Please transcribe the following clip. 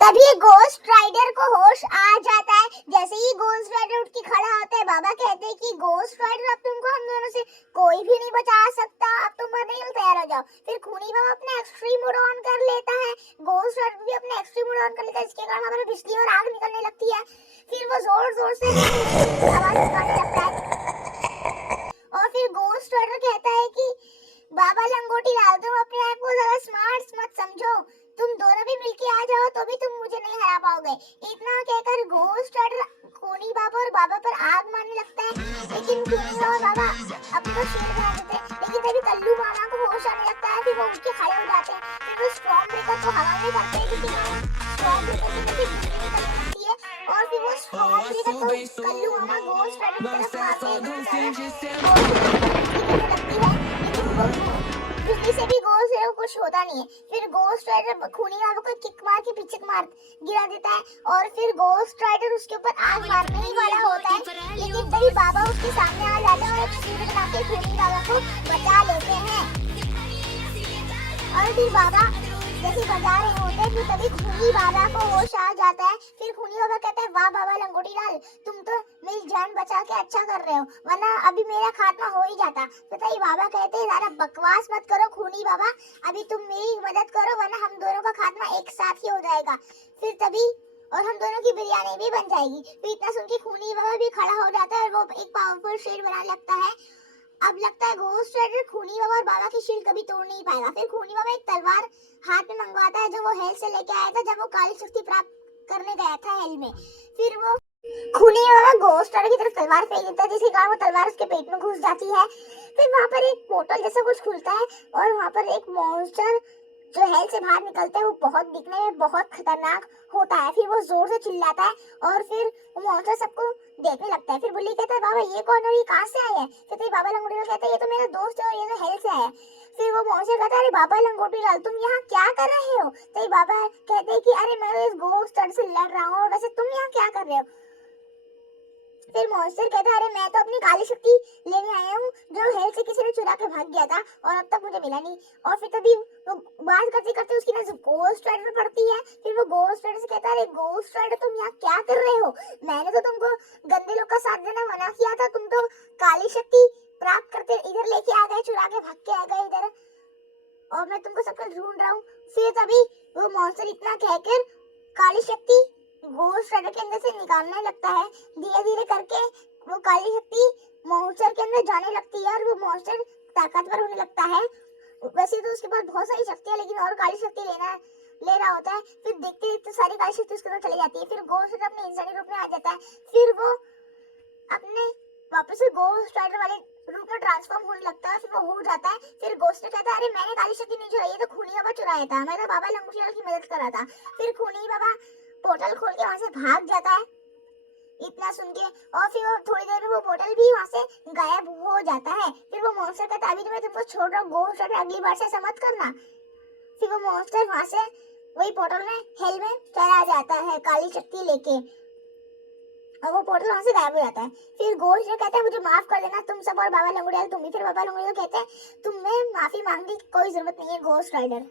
तभी ghost rider को होश आ जाता है। जैसे ही गोस्ट राइडर उठ के खड़ा होता है, बाबा कहते हैं कि गोस्ट राइडर अब तुमको हम दोनों से कोई भी नहीं बचा सकता, अब तुम मरने के लिए तैयार हो जाओ। फिर खूनी बाबा अपना एक्सट्रीम मोड ऑन कर लेता है, गोस्ट राइडर भी अपना एक्सट्रीम मोड ऑन कर लेता है, जिसके कारण हमारे बिजली और आग निकलने लगती है। फिर वो जोर जोर से आवाज निकालने लगता है और फिर गोस्ट राइडर कहता है कि बाबा लंगोटी लाल, तुम अपने आप को ज्यादा स्मार्ट मत समझो, तुम दोनों भी मिलके आ जाओ तो भी तुम मुझे नहीं हरा पाओगे। इतना कहकर घोस्ट राइडर खूनी बाबा और बाबा पर आग मारने लगता है, लेकिन खूनी और बाबा अपना शेर बना देते हैं। लेकिन तभी कल्लू मामा को होश आने लगता है, फिर वो उठ के खड़े हो जाते हैं। फिर वो स्ट्रॉन्ग ब्रेकर को हवा में करते हैं, क्योंकि स्ट्रॉन्ग ब्रेकर से बिजली निकलती है और फिर वो स्ट्रॉन्ग ब्रेकर को कल्लू मामा घोस्ट राइडर की तरफ मारते हैं। बिजली से भी गोस्ट राइडर को कुछ होता नहीं है। फिर गोस्ट राइडर खूनी बाबा को किक मार के पीछे मार गिरा देता है और फिर गोस्ट राइडर उसके ऊपर आग मारने ही वाला होता है, लेकिन तभी बाबा उसके सामने आ जाते हैं और एक शील्ड बना के खूनी बाबा को बचा लेते हैं। और फिर बाबा जैसे बजा रहे होते हैं, फिर तभी खूनी बाबा को होश आ जाता है। फिर खूनी बाबा कहता है, वाह बाबा लंगोटी लाल, तुम तो मेरी जान बचा के अच्छा कर रहे हो, वरना अभी मेरा खात्मा हो ही जाता। तो तभी बाबा कहते हैं, ज़्यादा बकवास मत करो खूनी बाबा, अभी तुम मेरी मदद करो, वरना हम दोनों का खात्मा एक साथ ही हो जाएगा। फिर तभी और हम दोनों की बिरयानी भी बन जाएगी। फिर इतना सुन के खूनी बाबा भी खड़ा हो जाता है और वो एक पावरफुल शेर बनाने लगता है। अब लगता है घोस्ट राइडर खूनी बाबा और बाबा की शील्ड कभी तोड़ नहीं पाएगा। फिर खूनी बाबा एक तलवार हाथ में मंगवाता है, जो वो हेल से लेके आया था जब वो काली शक्ति प्राप्त करने गया था हेल में। फिर वो खूनी बाबा घोस्ट राइडर की तरफ तलवार फेंक देता है, जिसके कारण वो तलवार उसके पेट में घुस जाती है। फिर वहाँ पर एक पोर्टल जैसा कुछ खुलता है और वहाँ पर एक मॉन्स्टर जो हेल से बाहर निकलता है, वो बहुत दिखने में बहुत खतरनाक होता है। फिर वो जोर से चिल्लाता है और फिर वो मॉन्स्टर सबको देखने लगता है। फिर बुल्ली कहता है, बाबा ये कौन है, ये कहाँ से आया है? फिर बाबा लंगोटी लाल कहता है, ये तो मेरा दोस्त है और ये तो हेल से आया है। फिर वो मॉन्स्टर कहता है, अरे बाबा लंगोटी लाल, तुम यहाँ क्या कर रहे हो? तो बाबा कहते हैं कि अरे मैं इस घोस्ट से लड़ रहा हूँ, और वैसे तुम यहाँ क्या कर रहे हो? फिर मॉन्स्टर कहता है, अरे मैं तो अपनी काली शक्ति लेने आया हूँ, जो हेल से किसी ने चुरा के भाग गया था और अब तक मुझे मिला नहीं। और फिर तभी वो बात करते करते उसकी नजर गोस्ट राइडर पड़ती है। फिर वो गोस्ट राइडर से कहता है, अरे गोस्ट राइडर तुम यहाँ क्या कर रहे हो? मैंने तो तुमको गंदे लोग का साथ देना मना किया था, तुम तो काली शक्ति प्राप्त करते इधर लेके आ गए, चुरा के भाग के आ गए इधर, और मैं तुमको सबको ढूंढ रहा हूँ। फिर तभी वो मॉन्स्टर इतना कहकर काली शक्ति घोस्ट राइडर के अंदर से निकालने लगता है। धीरे धीरे करके वो काली शक्ति मॉन्स्टर के अंदर जाने लगती है और वो मॉन्स्टर ताकतवर होने लगता है। वैसे तो उसके पास बहुत सारी शक्तियां, लेकिन और काली शक्ति ले रहा होता है। फिर देखते देखते सारी काली शक्ति उसके अंदर चली जाती है। फिर घोस्ट राइडर अपने इंसानी रूप में आ जाता है। फिर वो अपने वापस से घोस्ट राइडर वाले रूप में ट्रांसफॉर्म होने लगता है। फिर वो हो जाता है। फिर घोस्ट कहता है, अरे मैंने काली शक्ति नहीं चुराई, ये तो खूनी बाबा चुराया था, मैं तो बाबा लंगोटी लाल की मदद कर रहा था। फिर खूनी बाबा पोर्टल खोल के वहां से भाग जाता है इतना सुन के, और फिर वो थोड़ी देर में वो पोर्टल भी वहां से गायब हो जाता है। फिर वो मॉन्स्टर कहता है, अभी तो मैं तुमको छोड़ रहा हूँ घोस्ट राइडर, अगली बार से ऐसा मत करना। फिर वो मॉन्स्टर वहां से वही पोर्टल में हेल में चला जाता है काली शक्ति लेके, और वो पोर्टल वहां से गायब हो जाता है। फिर घोस्ट राइडर कहता है, मुझे माफ कर देना तुम सब और बाबा लंगोटी लाल तुम भी। फिर बाबा लंगोटी लाल कहते हैं, तुम्हें माफी मांगने की कोई जरूरत नहीं है घोस्ट राइडर।